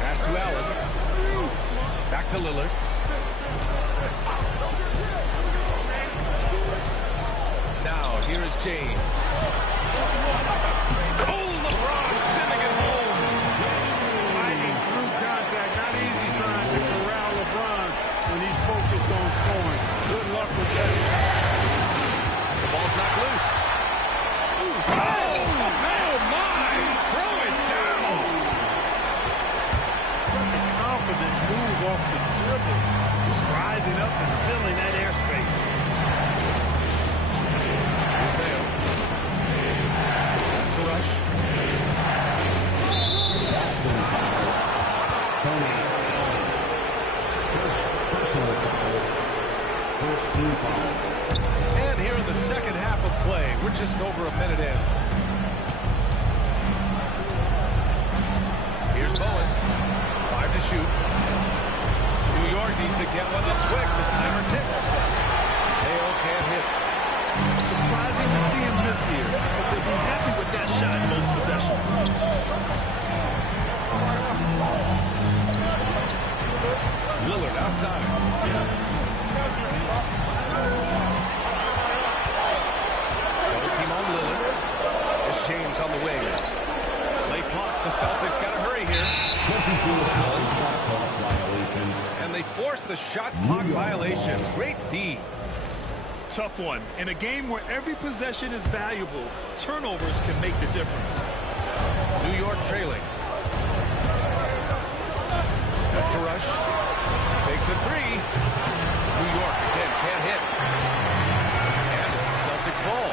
Pass to Allen. Back to Lillard. Now, here is James. Oh, LeBron sending it home. Fighting through contact. Not easy trying to corral LeBron when he's focused on scoring. Good luck with that. The ball's not loose. Oh, my! Throw it down! Such a confident move off the dribble. Just rising up and filling that airspace. Here's Mayo. just over a minute in. Here's Bowen. 5 to shoot. New York needs to get one up quick. The timer ticks. Mayo can't hit. Surprising to see him miss here, but they'll be happy with that shot in most possessions. Lillard outside. Double team on Lillard. There's James on the wing. Late clock. The Celtics got to hurry here. And they forced the shot clock violation. Great D. Tough one. In a game where every possession is valuable, turnovers can make the difference. New York trailing. Has to rush. Takes a three. New York again can't hit. And it's the Celtics ball.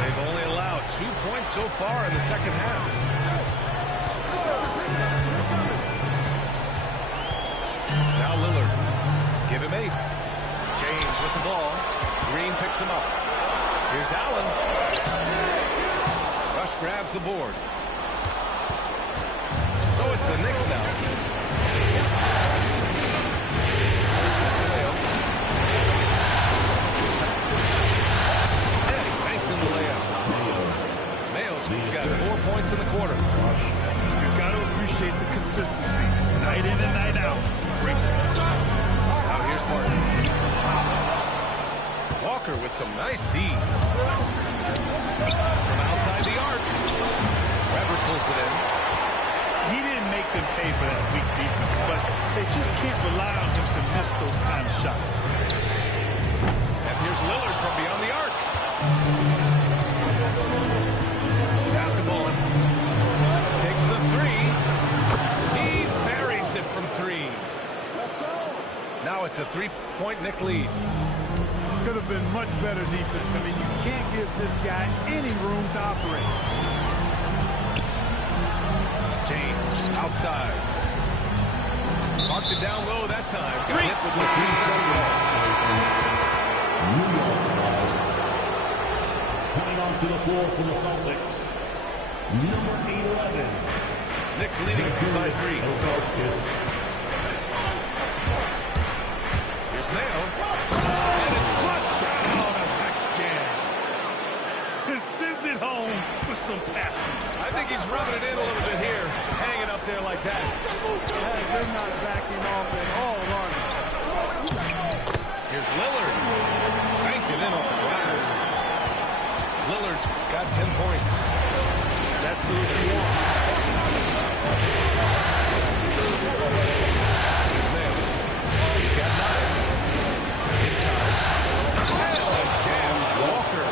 They've only allowed 2 points so far in the second half. Now Lillard. Give him 8. James with the ball. Green picks him up. Here's Allen. Rush grabs the board. So it's the Knicks now. And he banks in the layup. Mayo's got 4 points in the quarter. You've got to appreciate the consistency. Night in and night out. Brings it. Now here's Martin. Walker with some nice D. From outside the arc. Weber pulls it in. He didn't make them pay for that weak defense, but they just can't rely on him to miss those kind of shots. And here's Lillard from beyond the arc. Pass to Bowen. Takes the three. He buries it from 3. Now it's a 3-point Knick lead. Could have been much better defense. I mean, you can't give this guy any room to operate. James outside. Marked it down low that time. Got hit with the 3-second ball. Coming onto the floor for the Celtics, number 11. Knicks leading by 3. Here's Mayo. And it's flushed down. A nice jam. Sends it home with some passing. I think he's rubbing it in a little bit here. Hanging up there like that. Guys, they're not backing off at all, are they? Here's Lillard. Banked it in off the glass. Lillard's got 10 points. That's the look you want. Here's Mayo. He's got 9. Inside. And a jam. Walker.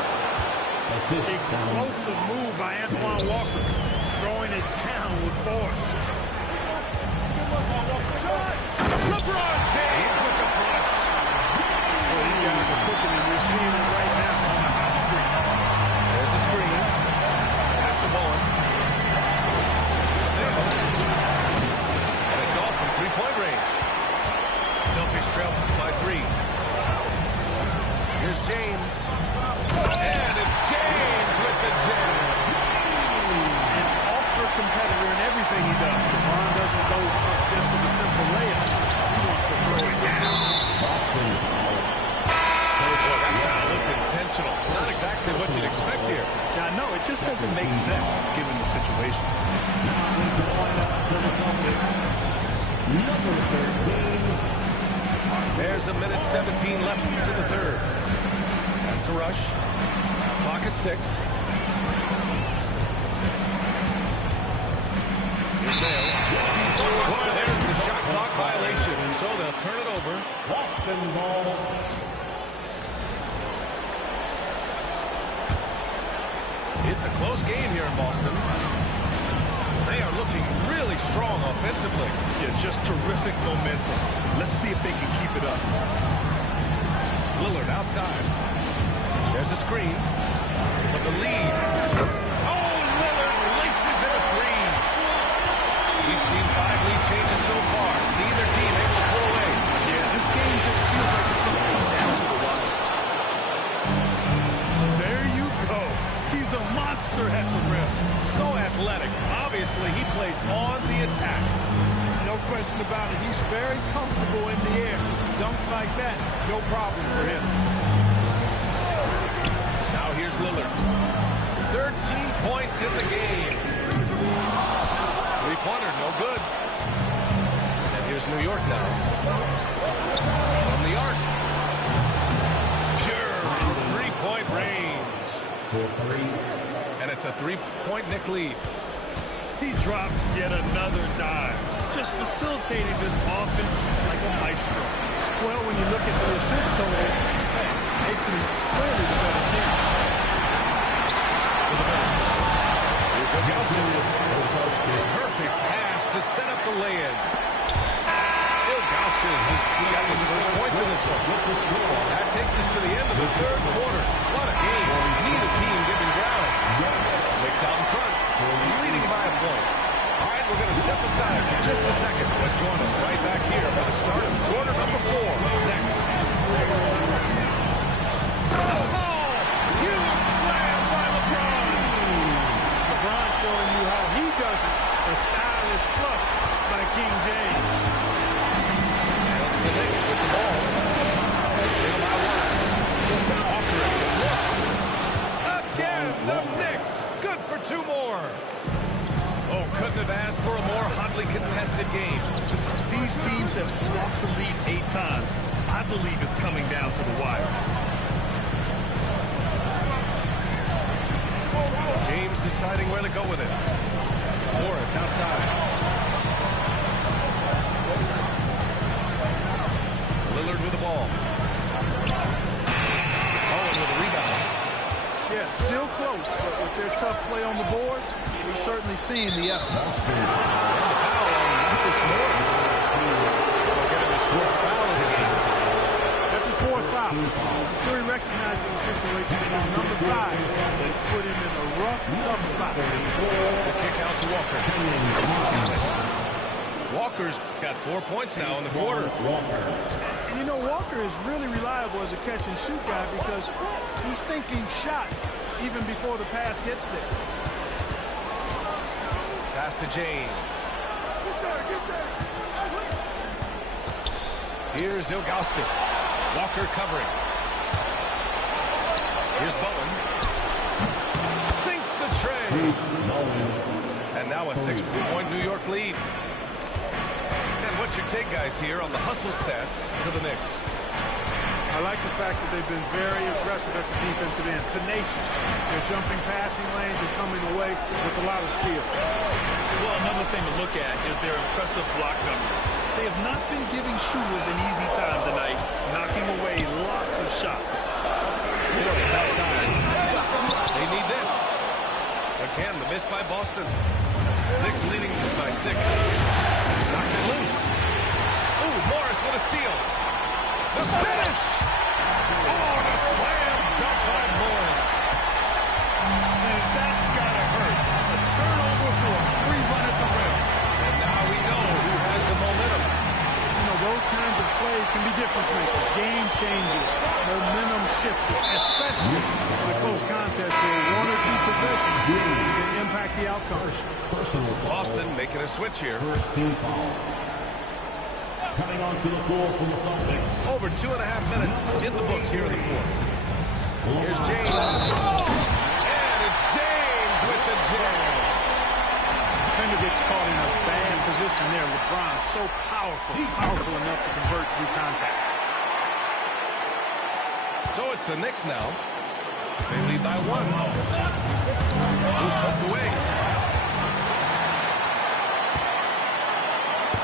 Explosive move by Antoine Walker. Throwing it down with force. LeBron James with the flush. Well, these guys are cooking, and we're seeing it right now on the hot streak. There's a screen. Pass to Bowen. And it's off from 3-point range. Celtics trail by 3. Here's James. And it's James with the jam. An ultra-competitor in everything he does. LeBron doesn't go up just for the simple layup. He wants to throw it down. Boston foul. Boy, that foul looked intentional. Not exactly what you'd expect here. Yeah, no, it just doesn't make sense given the situation. Into the lineup for the Celtics, number 13. There's a minute 17 left to the third. Has to rush. Clock at 6. Here's Mayo. Boy, there's the shot clock violation. So they'll turn it over. Boston ball. It's a close game here in Boston. They are looking really strong offensively. Yeah, just terrific momentum. Let's see if they can keep it up. Lillard outside. There's a screen for the lead. Oh, Lillard laces in a 3. We've seen 5 lead changes so far. Neither team able to pull away. Yeah, this game just feels like it's going to come down to the wire. Very a monster at the rim. So athletic. Obviously, he plays on the attack. No question about it. He's very comfortable in the air. Dunks like that, no problem for him. Now here's Lillard. 13 points in the game. Three-pointer, no good. And here's New York now. From the arc. Pure three-point range. For three. And it's a three-point Knick lead. He drops yet another dime, just facilitating this offense like a maestro. Well, when you look at the assist totals, they can clearly the better team. To the middle. Here's Ilgauskas. Perfect pass to set up the lay-in. Ilgauskas he got his first points in this one. That takes us to the end of the third quarter. What a game. Neither team giving ground. Knicks out in front, leading by a point. All right, we're going to step aside for just a second, but join us right back here for the start of quarter number 4 next. Oh, huge slam by LeBron. LeBron showing you how he does it. A stylish flush by King James. And it's the Knicks with the ball. Trail by 1. Walker at the look. Again, the Knicks. Good for 2 more. Oh, couldn't have asked for a more hotly contested game. These teams have swapped the lead 8 times. I believe it's coming down to the wire. James deciding where to go with it. Morris outside. Lillard with the ball. Owen with a rebound. Yeah, still close, but with their tough play on the boards, we're certainly seeing the effort. And the foul on Marcus Morris. He'll get him his 4th foul of the game. That's his 4th foul. I'm sure he recognizes the situation, but his number 5 put him in a rough, tough spot. The kick out to Walker. Walker's got 4 points now in the quarter. And you know, Walker is really reliable as a catch-and-shoot guy because he's thinking shot even before the pass gets there. Pass to James. Here's Ilgauskas. Walker covering. Here's Bowen. Sinks the tray. And now a 6-point New York lead. And what's your take, guys, here on the hustle stats for the Knicks? I like the fact that they've been very aggressive at the defensive end, tenacious. They're jumping passing lanes and coming away with a lot of skill. Well, another thing to look at is their impressive block numbers. They have not been giving shooters an easy time tonight, knocking away lots of shots. Morris outside. They need this. Again, the miss by Boston. Knicks leading by 6. Knocks it loose. Ooh, Morris with a steal. The finish! Oh, the slam dunk by Morris. And that's gotta hurt. A turnover for a free run at the rim. And now we know who has the momentum. You know, those kinds of plays can be difference makers, game changers, momentum shifter, especially in a close contest where 1 or 2 possessions can impact the outcome. Boston making a switch here. First team foul. Coming onto the floor from the Celtics. Over 2.5 minutes in the books here in the 4th. Here's James. And it's James with the jam. Defender gets caught in a bad position there. LeBron so powerful enough to convert through contact. So it's the Knicks now. They lead by 1. Luke poked away.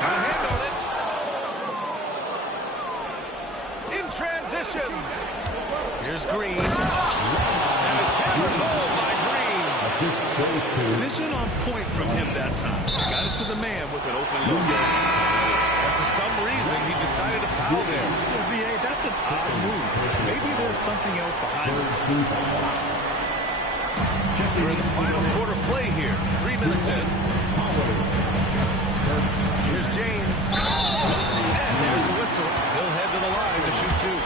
Got a hand on it. In transition. Here's Green. And it's hammered home by Green. Assist goes to Vision on point from him that time. Got it to the man with an open look. But for some reason, he decided to foul there. Well, VA, that's an odd move. Maybe there's something else behind it. We're in the final quarter play here. 3 minutes in. Here's James. And there's a whistle. He'll head to the line to shoot 2.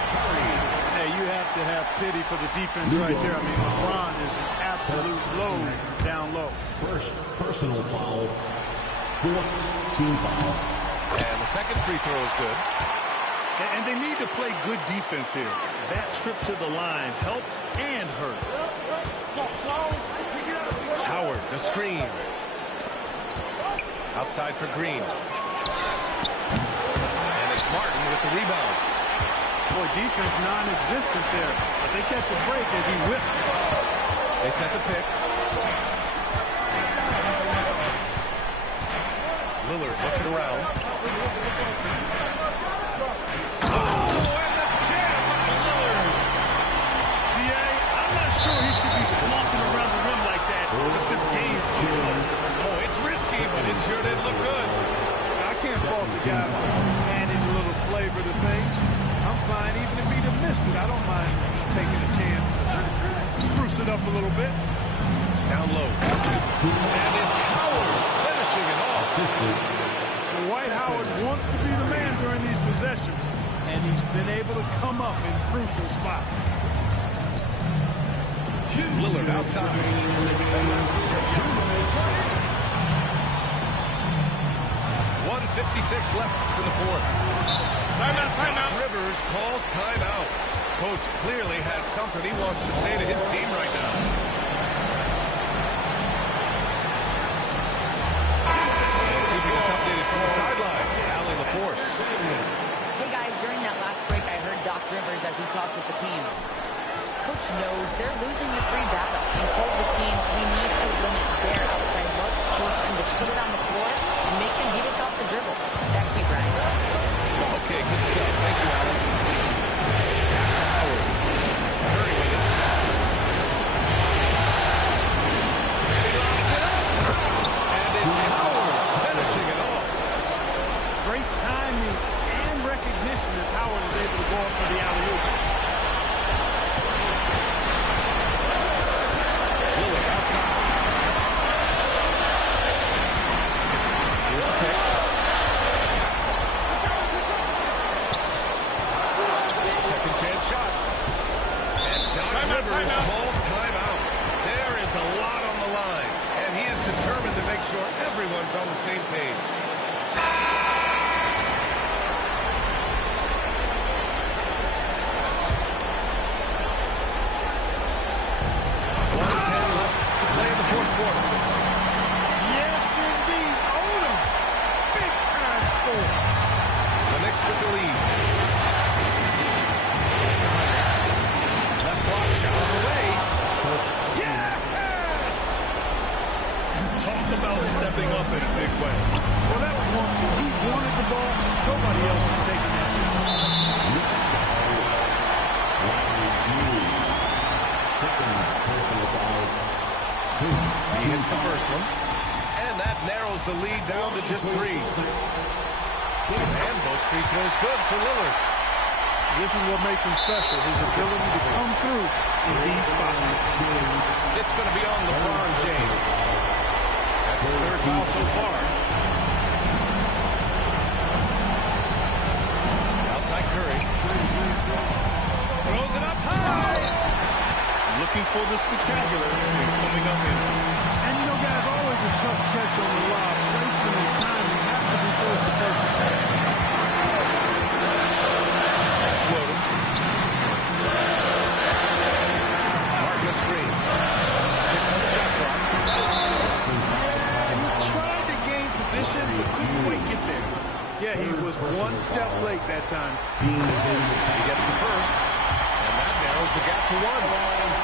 Hey, you have to to have pity for the defense right there. I mean, LeBron is an absolute load down low. First personal foul. Fourth team foul. And the second free throw is good. And they need to play good defense here. That trip to the line helped and hurt. Howard, the screen. Outside for Green. And it's Martin with the rebound. Boy, defense non-existent there. But they catch a break as he whiffs it. They set the pick. Lillard looking around. Oh, and the jam by Lillard. I'm not sure he should be flaunting around the rim like that with this game so close. Oh, it's risky, but it sure did look good. I can't fault the guy for adding a little flavor to things. I'm fine even if he'd have missed it. I don't mind taking a chance to spruce it up a little bit. Down low. And it's Howard finishing it off. Dwight Howard wants to be the man during these possessions, and he's been able to come up in crucial spots. Lillard outside. 1:56 left in the fourth. Timeout. Rivers calls timeout. Coach clearly has something he wants to say to his team right now. And keeping us updated from the sideline, Allie LaForce. Hey guys, during that last break, I heard Doc Rivers as he talked with the team. Coach knows they're losing the free battle. He told the team we need to limit their outside looks, force them to put it on the floor, and make them beat us off the dribble. Back to you, Brian. Okay, good stuff. Thank you, Allie. Pass to Howard. Curry with it. He lines it up. And it's Howard finishing it off. Great timing and recognition as Howard is able to go up for the alley-oop. Lillard outside. Here's the pick. Second chance shot. And Doc Rivers calls timeout. There is a lot on the line, and he is determined to make sure everyone's on the same page. Yes, indeed. Odom. Big-time score. The Knicks with the lead. Left block shot away. Yes! Talk about stepping up in a big way. Well, that was 1-2. He wanted the ball. Nobody else was taking that shot. He hits the first one. And that narrows the lead down to just 3. And both free throws good for Lillard. This is what makes him special, his ability to come through in these spots. It's going to be on LeBron James. That's his third foul so far. Outside Curry. Throws it up high. Looking for the spectacular and coming up empty. And you know, guys, always a tough catch on the lob. Placement and timing have to be close to perfect. Woden. Martin the screen. 6 on the shot clock. He tried to gain position, but couldn't quite get there. Yeah, he was one step late that time. He gets the first. And that narrows the gap to 1.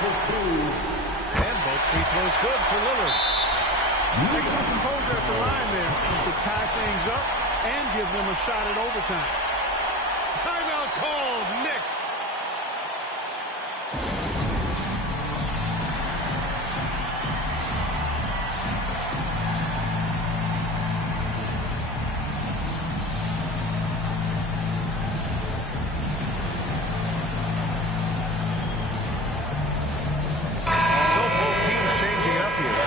And both free throws good for Lillard. Excellent composure at the line there to tie things up and give them a shot at overtime. Timeout called, Knicks. So both teams changing it up here.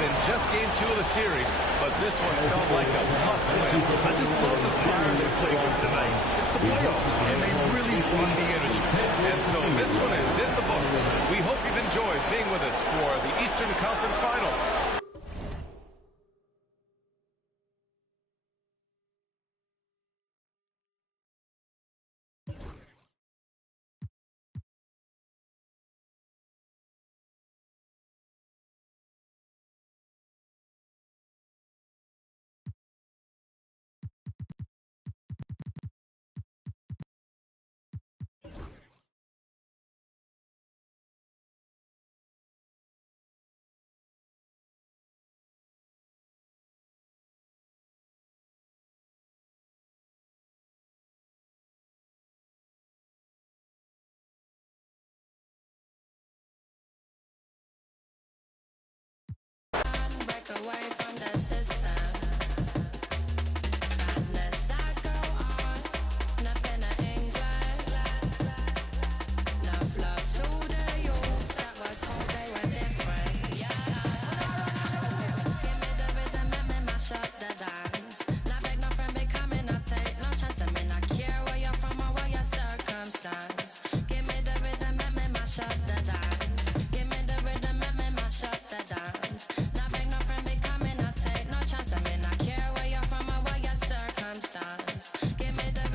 been just game 2 of the series, but this one felt like a must-win. I just love the fire they played with tonight. It's the playoffs, and they really brought the energy. And so this one is in the books. We hope you've enjoyed being with us for the Eastern Conference Finals. Away from the system. Madness, I go on. Nothing to England. Enough love to the youth that was told they were different. Yeah. Give me the rhythm, let me mash up the dance. Not beg no friend becoming, I take no chance. I mean, I care where you're from or what your circumstance. Give me the rhythm, let me mash up the dance. Give me the rhythm, let me mash up the dance. Give me the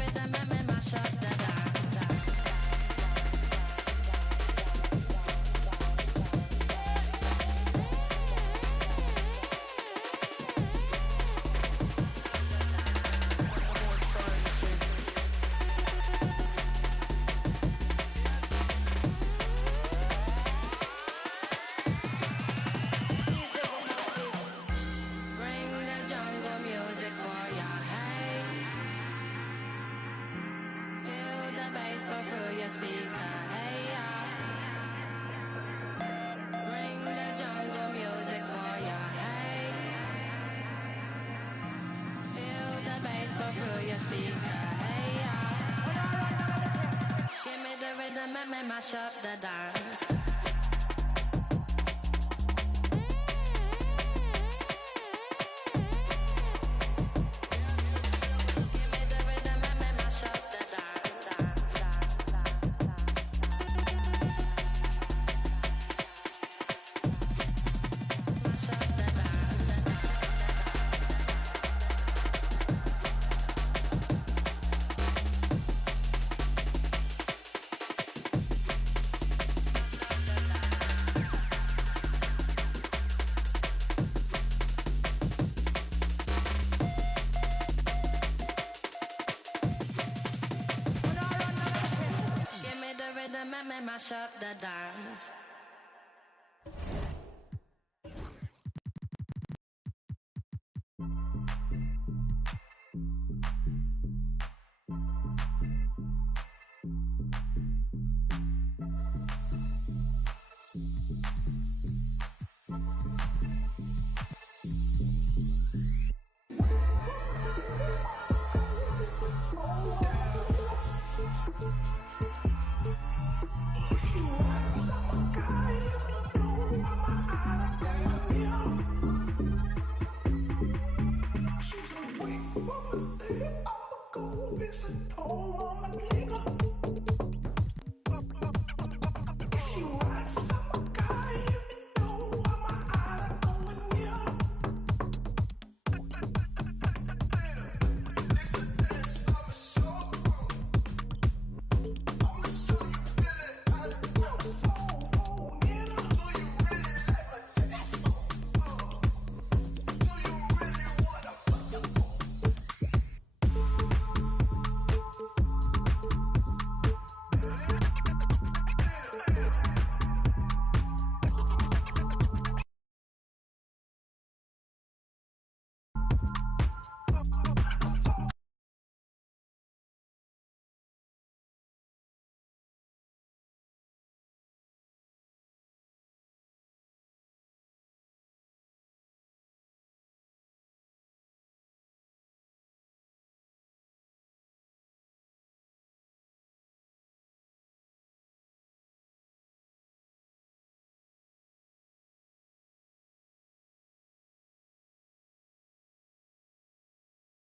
rhythm, let me mash up the dance. Let me mash up the dance.